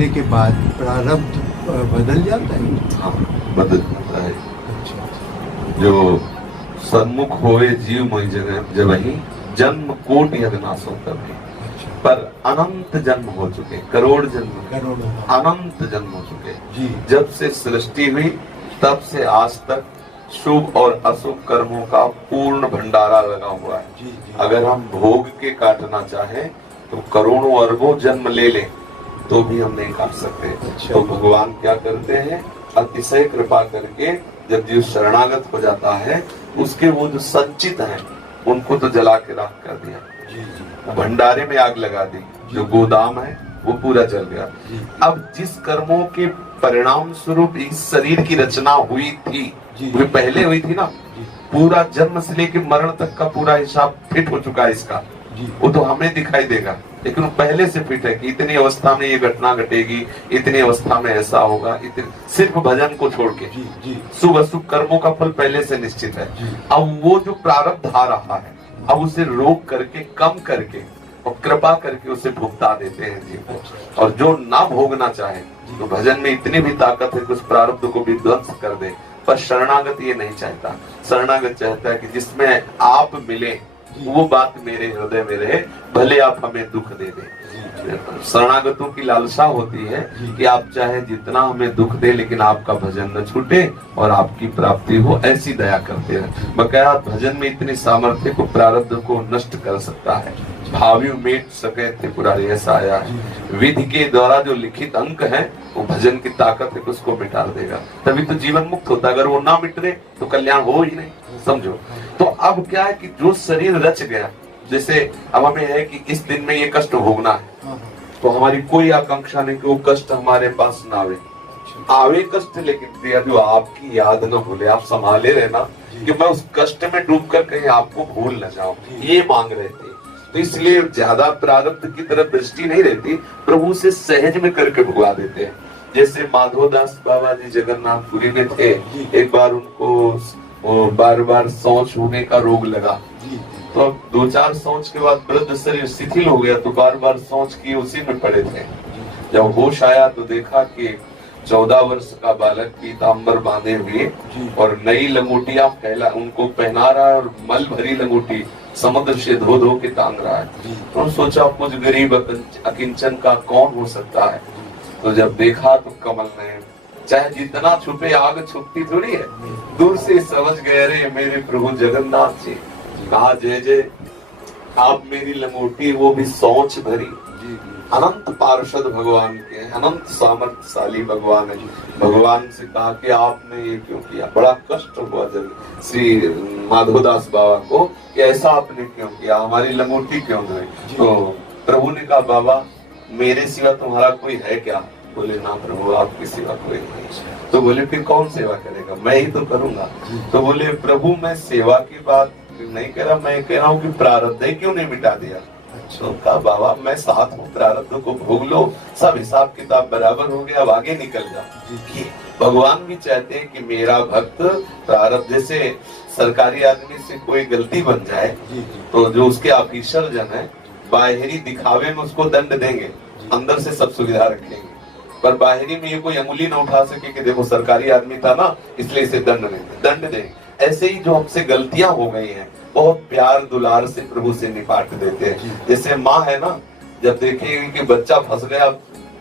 जाने के बाद प्रारब्ध बदल जाता है? हाँ, बदल जाता है। अच्छा। जो सन्मुख होए जीव मोहि जब ही जन्म कोट यद नासो कभी। अच्छा। पर अनंत जन्म हो चुके, करोड़ जन्म, करोड़ों। अनंत जन्म हो चुके जी। जब से सृष्टि हुई तब से आज तक शुभ और अशुभ कर्मों का पूर्ण भंडारा लगा हुआ है। जी, जी। अगर हम भोग के काटना चाहें तो करोड़ों अरबों जन्म ले लें तो भी हम नहीं काट सकते। अच्छा। तो भगवान क्या करते हैं, अतिशय कृपा करके जब जीव शरणागत हो जाता है उसके वो जो संचित हैं उनको तो जला के राख कर दिया। जी, जी। भंडारे में आग लगा दी, जो गोदाम है वो पूरा जल गया। जी। अब जिस कर्मों के परिणाम स्वरूप इस शरीर की रचना हुई थी जी। वो पहले हुई थी ना, जी। पूरा जन्म से लेकर मरण तक का पूरा हिसाब फिट हो चुका है इसका। जी। वो तो हमें दिखाई देगा, लेकिन वो पहले से फिट है कि इतनी अवस्था में ये घटना घटेगी, इतनी अवस्था में ऐसा होगा, सिर्फ भजन को छोड़ के। जी, जी। शुभ अशुभ कर्मों का फल पहले से निश्चित है। जी। अब वो जो प्रारब्ध आ रहा है अब उसे रोक करके, कम करके और कृपा करके उसे भुगता देते हैं जीव को। और जो ना भोगना चाहे तो भजन में इतनी भी ताकत है कि उस प्रारब्ध को भी ध्वंस कर दे। पर शरणागत ये नहीं चाहता। शरणागत चाहता है कि जिसमें आप मिले वो बात मेरे हृदय में रहे, भले आप हमें दुख दे दे। शरणागतों की लालसा होती है कि आप चाहे जितना हमें दुख दे लेकिन आपका भजन न छूटे और आपकी प्राप्ति हो, ऐसी दया करते हैं। बकाया भजन में इतनी सामर्थ्य को प्रारब्ध को नष्ट कर सकता है। भावी मेट सके थे पुरारी, ऐसा आया है। विधि के द्वारा जो लिखित अंक है वो भजन की ताकत है कि उसको मिटा देगा, तभी तो जीवन मुक्त होता है। अगर वो ना मिटे तो कल्याण हो ही नहीं, समझो। तो अब क्या है कि जो शरीर रच गया, जैसे अब हमें है कि इस दिन में ये कष्ट भोगना है, तो हमारी कोई आकांक्षा नहीं कि वो कष्ट हमारे पास ना आवे। आवे कष्ट, लेकिन प्रिया जो आपकी याद न भूले, आप संभाले रहना कि मैं उस कष्ट में डूबकर कहीं आपको भूल न जाऊं, ये मांग रहे थे। तो इसलिए ज्यादा प्रारब्ध की तरफ दृष्टि नहीं रहती, प्रभु से सहज में करके भुगवा देते हैं। जैसे माधोदास बाबा जी जगन्नाथपुरी में थे, एक बार उनको बार बार शौच होने का रोग लगा, तो अब 2-4 शौच के बाद वृद्ध शरीर शिथिल हो गया, तो बार बार शौच किए उसी में पड़े थे। जब होश आया तो देखा कि 14 वर्ष का बालक पीताम्बर बांधे हुए और नई लंगोटियां फैला उनको पहना रहा है, और मल भरी लंगोटी समुद्र से धो धो के तांग रहा है। तो सोचा कुछ गरीब अकिंचन का कौन हो सकता है। तो जब देखा तो कमल ने, चाहे जितना छुपे आग छुपती थोड़ी है, दूर से समझ गए रे मेरे प्रभु जगन्नाथ जी। कहा जय जय, आप मेरी लंगोटी वो भी सोच भरी। अनंत पार्षद भगवान के, अनंत सामर्थ्यशाली भगवान है। भगवान से कहा कि आपने ये क्यों किया। बड़ा कष्ट हुआ जब श्री माधोदास बाबा को कि ऐसा आपने क्यों किया, हमारी लंगोटी क्यों धोई। तो प्रभु ने कहा बाबा मेरे सिवा तुम्हारा कोई है क्या। बोले ना प्रभु आपकी सिवा कोई नहीं। तो बोले फिर कौन सेवा करेगा, मैं ही तो करूंगा। तो बोले प्रभु मैं सेवा की बात नहीं कह रहा, मैं कह रहा हूँ कि प्रारब्ध ही क्यों नहीं मिटा दिया। तो कहा बाबा मैं साथ हूँ, प्रारब्ध को भोग लो, सब हिसाब किताब बराबर हो गया, अब आगे निकल जाओ। भगवान भी चाहते हैं कि मेरा भक्त प्रारब्ध, जैसे सरकारी आदमी से कोई गलती बन जाए तो जो उसके ऑफिसर जन है बाहरी दिखावे में उसको दंड देंगे, अंदर से सब सुविधा रखेंगे, पर बाहरी में ये कोई अंगुली न उठा सके कि देखो सरकारी आदमी था ना इसलिए इसे दंड देंगे। ऐसे ही जो हमसे गलतियां हो गई हैं बहुत प्यार दुलार से प्रभु से निपाट देते हैं। जैसे माँ है ना, जब देखेगी कि बच्चा फंस गया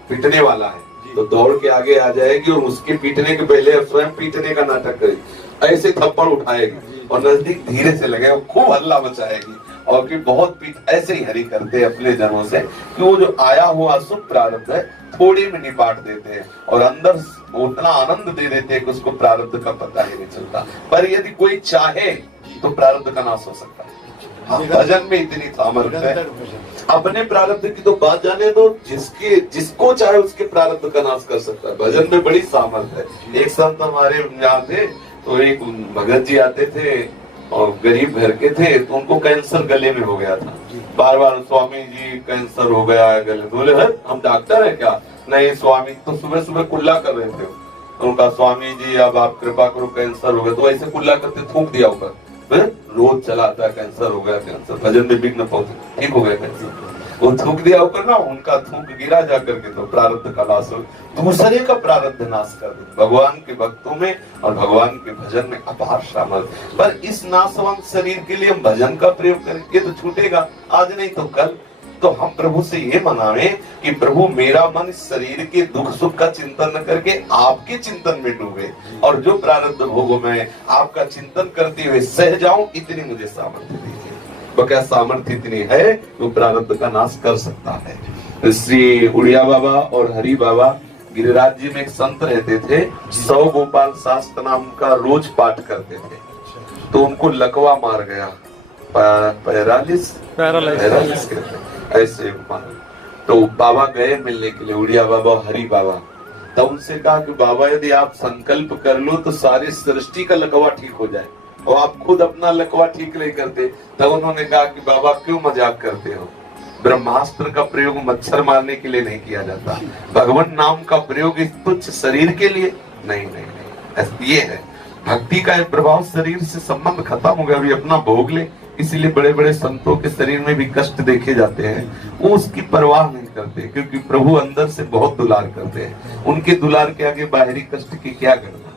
पीटने वाला है तो दौड़ के आगे आ जाएगी और उसके पीटने के पहले स्वयं पीटने का नाटक करेगी, ऐसे थप्पड़ उठाएगी और नजदीक धीरे से लगे खूब हल्ला मचाएगी और कि बहुत पीठ। ऐसे ही हरि करते अपने जनों से कि वो जो आया हुआ शुभ प्रारब्ध है थोड़े में निपाट देते हैं और अंदर उतना आनंद दे देते हैं कि उसको प्रारब्ध का पता ही नहीं चलता। पर यदि कोई चाहे तो प्रारब्ध का नाश हो सकता है। भजन में इतनी सामर्थ्य है। अपने प्रारब्ध की तो बात जाने दो, जिसको चाहे उसके प्रारब्ध का नाश कर सकता है। भजन में बड़ी सामर्थ्य है। एक संत हमारे यहाँ थे, तो एक भगत जी आते थे और गरीब घर के थे, तो उनको कैंसर गले में हो गया था। बार बार स्वामी जी कैंसर हो गया है गले। बोले है हम डॉक्टर है क्या। नहीं स्वामी, तो सुबह सुबह कुल्ला कर रहे थे। उनका स्वामी जी अब आप कृपा करो कैंसर हो गया, तो ऐसे कुल्ला करते थूक दिया ऊपर, रोज चला आता है कैंसर हो गया, कैंसर। भजन में विघ्न पहुंचे, ठीक हो गया कैंसर। वो थूक दिया ऊपर ना, उनका थूक गिरा जा करके तो प्रारब्ध का नाश हो, दूसरे का प्रारब्ध नाश कर दे। भगवान के भक्तों में और भगवान के भजन में अपार सामर्थ्य। पर इस नाशवंत शरीर के लिए हम भजन का प्रयोग करें, ये तो छूटेगा आज नहीं तो कल। तो हम प्रभु से ये मनावे कि प्रभु मेरा मन इस शरीर के दुख सुख का चिंतन न करके आपके चिंतन में डूबे, और जो प्रारब्ध भोग में आपका चिंतन करते हुए सह जाऊं, इतनी मुझे सामर्थ्य दीजिए। वो क्या सामर्थ्य इतनी है, वो प्रारब्ध का नाश कर सकता है। श्री उड़िया बाबा और हरि बाबा गिरिराज जी में एक संत रहते थे, 100 गोपाल शास्त्र नाम का रोज पाठ करते थे। तो उनको लकवा मार गया, पैरालिस कहते हैं ऐसे मानो। तो बाबा गए मिलने के लिए, उड़िया बाबा हरि बाबा। तब उनसे कहा कि बाबा यदि आप संकल्प कर लो तो सारी सृष्टि का लकवा ठीक हो जाए, और आप खुद अपना लकवा ठीक नहीं करते। तब उन्होंने कहा कि बाबा क्यों मजाक करते हो, ब्रह्मास्त्र का प्रयोग मच्छर मारने के लिए नहीं किया जाता, भगवान नाम का प्रयोग इस तुच्छ शरीर के लिए नहीं नहीं नहीं। ये है भक्ति का प्रभाव, शरीर से संबंध खत्म हो गया, अभी अपना भोग ले। इसीलिए बड़े बड़े संतों के शरीर में भी कष्ट देखे जाते हैं, वो उसकी परवाह नहीं करते, क्योंकि प्रभु अंदर से बहुत दुलार करते हैं। उनके दुलार के आगे बाहरी कष्ट की क्या करना।